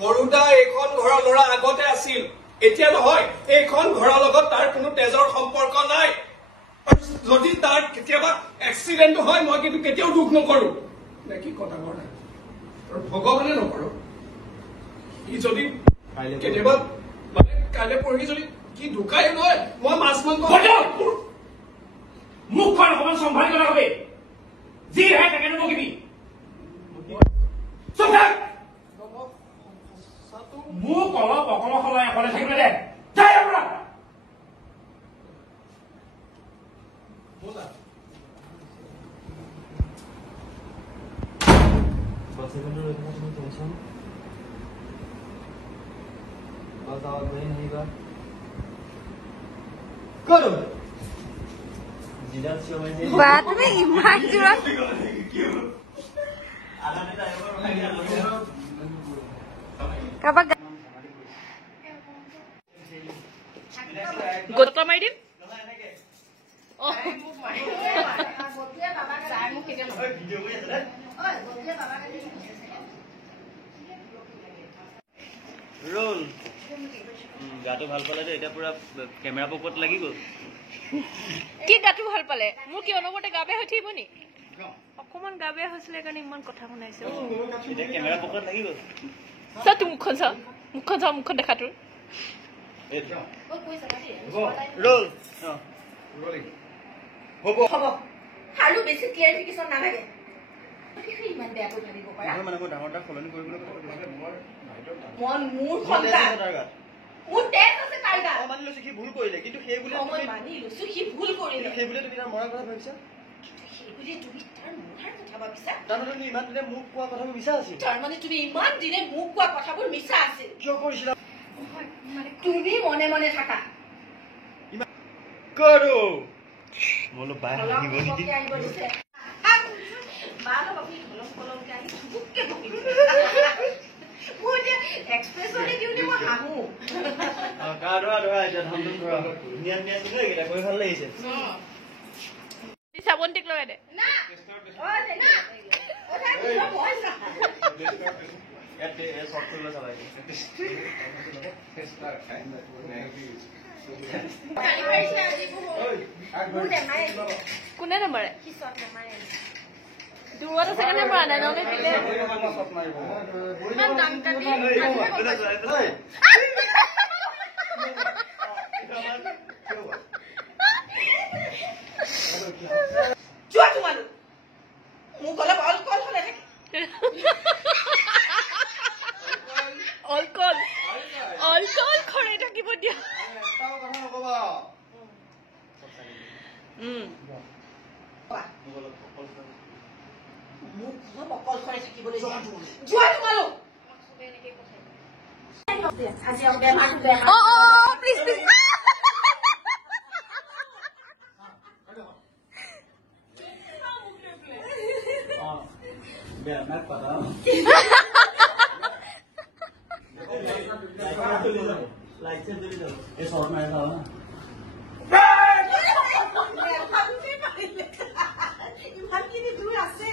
বৰুদা এইখন ঘৰৰ ল'ৰা আগতে আছিল, এতিয়া নহয়। এইখন ঘৰৰ লগত তাৰ কোনো তেজৰ সম্পৰ্ক নাই। যদি তাৰ কেতিয়াবা এক্সিডেণ্ট হয় মই কিন্তু কেতিয়াও দুখ নকৰো। কি কথা কওঁ নাই ভগৱানে নকৰো। সি যদি কেতিয়াবা মানে কাইলৈ পৰহি যদি কি ঢুকাই নহয় মই মাছ মাংস মুখখন অকমান সম্ভালি কথা কবি। যি হয় তাকে নবকিবি। মোক অলপ অকল সলাই অকলে থাকিব দে। যাই আপোনাৰ তুমি ইমান জোৰত গোটা মাৰি দিম। रोल गाटो ভাল পালে তো এটা পুৰা ক্যামেৰা পকট লাগি গল কি গাটো ভাল পালে মোৰ কি অনুভূতি গাবে হৈ থিব নি অকমান গাবে হৈছিল কাৰণে ইমান কথা শুনাইছে এটা ক্যামেৰা পকট লাগি গল সা তুমি মুখন দেখা তোৰ रोल ৰলিং হ'ব আৰু বেছি ক্লিয়াৰিফিকেশন নালাগে কি ইমান বেয়া কৰি ভাবিব পাৰা মানে মই ডাঙৰটা ফলনি কৰিবলৈ মন মোৰ সন্তান মোৰ তেজ আছে তাইগা মানি লৈছো কি ভুল কৰিলে কিন্তু সেই বুলি মই মানি লৈছো কি ভুল কৰিলে সেই বুলি তুমি তাৰ মৰাৰ কথা ভাবিছা সেই বুলি তুমি তাৰ মৰাৰ কথা ভাবিছা তাৰমানে তুমি ইমান দিনে মোক কোৱা কথাবোৰ মিছা আছিল তাৰমানে তুমি ইমান দিনে মোক কোৱা কথাবোৰ মিছা আছিল কিয় কৰিছিলা মানে তুমি মনে মনে থাকা কৰো মোলো বাই আহিব নেকি আহিব দিছে বালো বাবি কলম কলমকে আহি বুককে বকি মোৰ যে এক্সপ্ৰেছনে দিওঁতে মই হাহো ধৰা এতিয়া ধামধুম ধৰা ধুনীয়া ধুনীয়া ছিল এইকেইটা কৰি ভাল লাগিছে চাবন্তিক লগাই দে না অ দে না অ দে মই না ইয়াতে সব কৰিব চালাই কোনে নামাৰে কি সব নামাৰে দূৰত আছে কাৰণে মাৰা নাই নহলে দিলে ইমান দাম কাটি যোৱা তোমালোক মোক অলপ অলকল হলে থাকে অলকল খৰে থাকিব দিয়া মোক অলপ অকলশৰে থাকিবলৈ যোৱা তোমালোক আজি বেমাৰটো বেয়া প্লিজ প্লিজ मैं पता लाइट से दिल जाओ ये शॉट में ऐसा हो ना ইমান খিনি দূৰ আছে